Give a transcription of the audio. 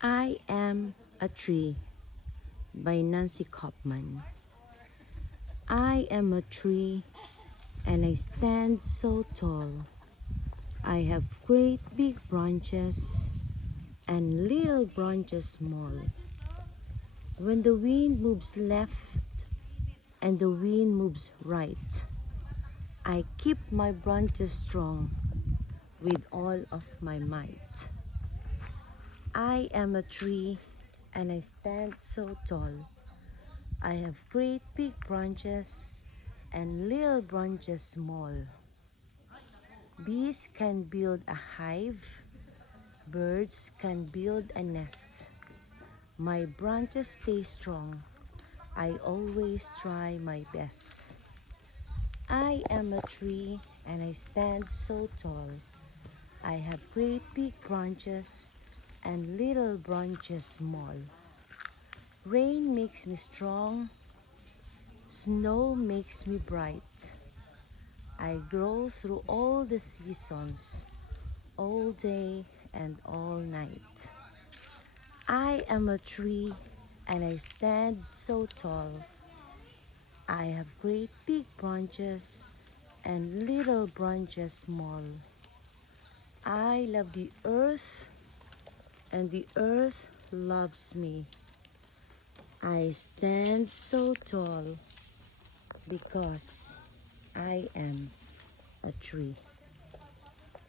I Am a Tree by Nancy Kopman. I am a tree and I stand so tall. I have great big branches and little branches small. When the wind moves left and the wind moves right, I keep my branches strong with all of my might. I am a tree and I stand so tall. I have great big branches and little branches small. Bees can build a hive, birds can build a nest. My branches stay strong, I always try my best. I am a tree and I stand so tall. I have great big branches and little branches small. Rain makes me strong, snow makes me bright. I grow through all the seasons, all day and all night. I am a tree and I stand so tall. I have great big branches and little branches small. I love the earth and the earth loves me. I stand so tall because I am a tree.